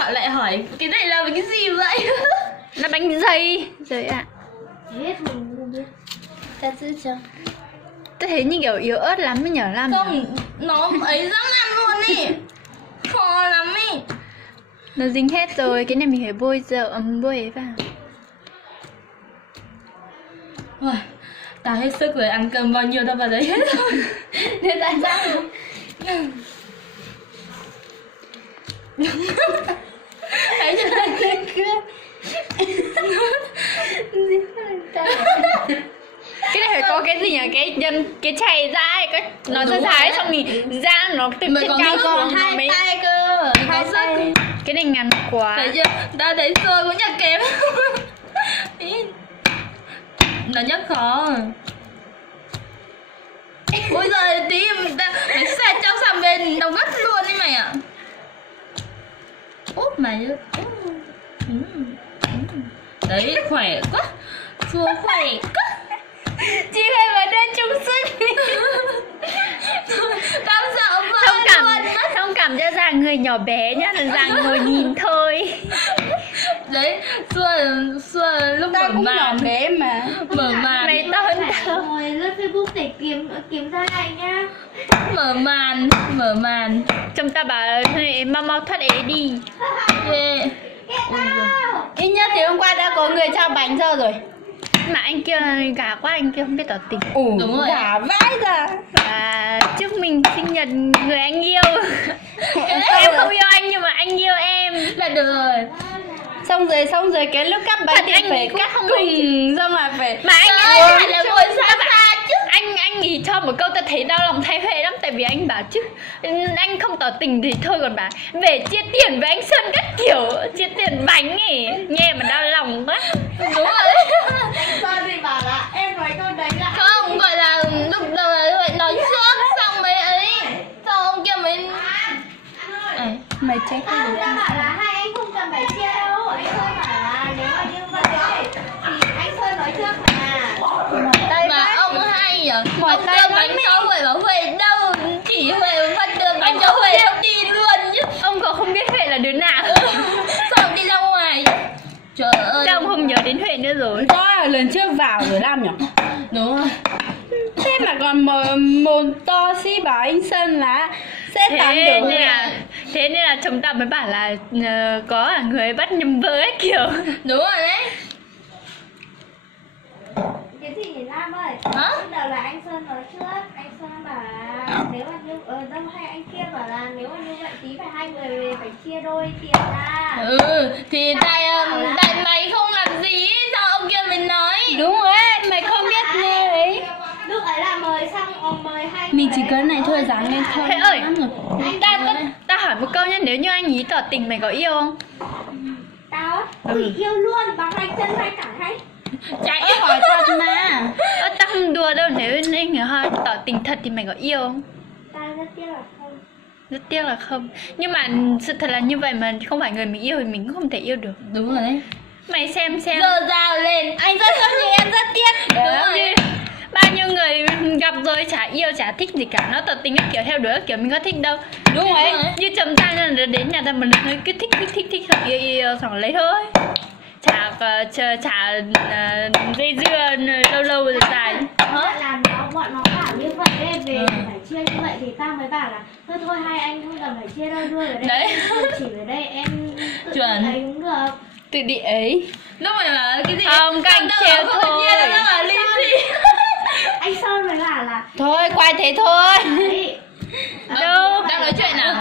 Họ lại hỏi cái này là cái gì vậy? Là bánh dày. Rồi ạ. Hết mình không biết. Ta giữ cho. Tôi thấy như kiểu yếu ớt lắm mới nhở làm. Không, nó ấy dám ăn luôn ý. Khó lắm ý. Nó dính hết rồi, cái này mình phải bôi dầu bôi ấy vào. Ôi, tao hết sức rồi, ăn cơm bao nhiêu tao vào đấy hết rồi. Nên tại sao? Thấy chưa? Cái này phải có cái gì nhỉ? Cái chày ra ấy, nó ra dài xong thì da nó từ Mình trên còn cao nước con nó hai mới. tay cơ. Hai sức. Cái này ngắn quá. Thấy chưa? Ta thấy xôi cũng nhặt kém. Ý. Nó nhấc khó. Ôi giời, tí mình ta phải xẹt trong sang bên nó gắt luôn đi mày ạ. Úp mày chứ. Đấy, khỏe quá. Xua khỏe quá. Chị phải vào đơn chung sức. Tao sợ vợ luôn. Thông cảm cho già người nhỏ bé nhá, là già ngồi nhìn thôi. Đấy, xua lúc Ta mở cũng nhỏ màn. bé mà. Mở màn. Này to hơn tao. Rồi lên Facebook để kiếm ra này nha. Mở màn. Chồng ta bảo thôi mau thoát ế đi. Yeah. Ít nhất thì hôm qua đã có người trao bánh cho rồi. Mà anh kia gà quá, anh kia không biết tỏ tình. Đúng rồi. Giả vãi ra. Và chúc mình sinh nhật người anh yêu. Em không yêu anh nhưng mà anh yêu em. Là được rồi. Xong rồi cái lúc cắt bánh Thật thì anh phải cũng cắt không cùng xong là phải. Mà anh Trời ơi, phải là ngồi xa chứ. anh nghỉ cho một câu ta thấy đau lòng thay Huệ lắm. Tại vì anh bảo chứ anh không tỏ tình thì thôi, còn bảo về chia tiền với anh Sơn các kiểu, chia tiền bánh ấy, nghe mà đau lòng quá. Đúng rồi. Sao thì bảo là em nói câu đấy là Không, gọi là lúc đầu là vậy nói trước xong mới ấy. Xong ông kia mới mày check cái Ông ta bảo là hai anh không cần phải chia đâu. Anh Sơn bảo là nếu mà như vậy thì anh Sơn nói trước mà. mà ông hay nhở. Mỏi Ông tay đưa lắm bánh ý. cho Huệ, bảo Huệ đâu, chỉ Huệ bắt đưa bánh cho Huệ không đi luôn chứ. Ông có không biết Huệ là đứa nào. Sao ông đi ra ngoài? Trời ơi. Sao ông không nhớ đến Huệ nữa rồi. do là lần trước vào rồi làm nhở. Đúng rồi. Thế mà còn một to si bảo anh Sơn là sẽ tắm được. Thế nên là chồng ta mới bảo là có người bắt nhầm vợ ấy kiểu. Đúng rồi đấy. Cái gì nhỉ Lam ơi? Hả? Lúc đầu là anh Sơn nói trước. Anh Sơn bảo là nếu mà như đâu hay anh kia bảo là nếu mà như vậy tí phải hai người phải chia đôi tiền ra. Thì tại mày không làm gì sao ông kia mình nói. Đúng rồi ấy, mày không biết nghe ấy. Lúc ấy là mời xong mời hai Mình người chỉ ấy. cái này thôi dáng lên thôi. Thế ơi, lắm rồi. ta hỏi một câu nhá, nếu như anh ý tỏ tình mày có yêu không? Tao á, ui, yêu luôn bằng hai chân hai cả hay. Chạy Hỏi thật mà. Ta không đùa đâu, nếu anh ấy tỏ tình thật thì mày có yêu không? Tao rất tiếc là không. Rất tiếc là không. Nhưng mà sự thật là như vậy mà không phải người mình yêu thì mình cũng không thể yêu được. Đúng rồi đấy. Mày xem. Giờ ra lên. Anh rất giống như em rất tiếc. Đúng rồi. Như bao nhiêu người gặp rồi chả yêu chả thích gì cả, nó tỏ tình các kiểu theo đuổi các kiểu, mình có thích đâu. Đúng rồi đấy. Như chồng ta đến nhà ta mà nó cứ thích xong yêu xong lấy thôi. Chả dây dưa lâu rồi dài. Hả? Là bọn nó bảo như vậy ấy, về phải chia như vậy thì tao mới bảo là thôi hai anh không cần phải chia đâu, đưa ở đây. Đấy. Chỉ ở đây em tự Chuẩn. thấy cũng được. Tự đi ấy. Lúc mày bảo là cái gì? Không, các anh trêu thôi. Chia đâu là ly dị. Anh Sơn mới bảo là Thôi quay thế thôi. đấy,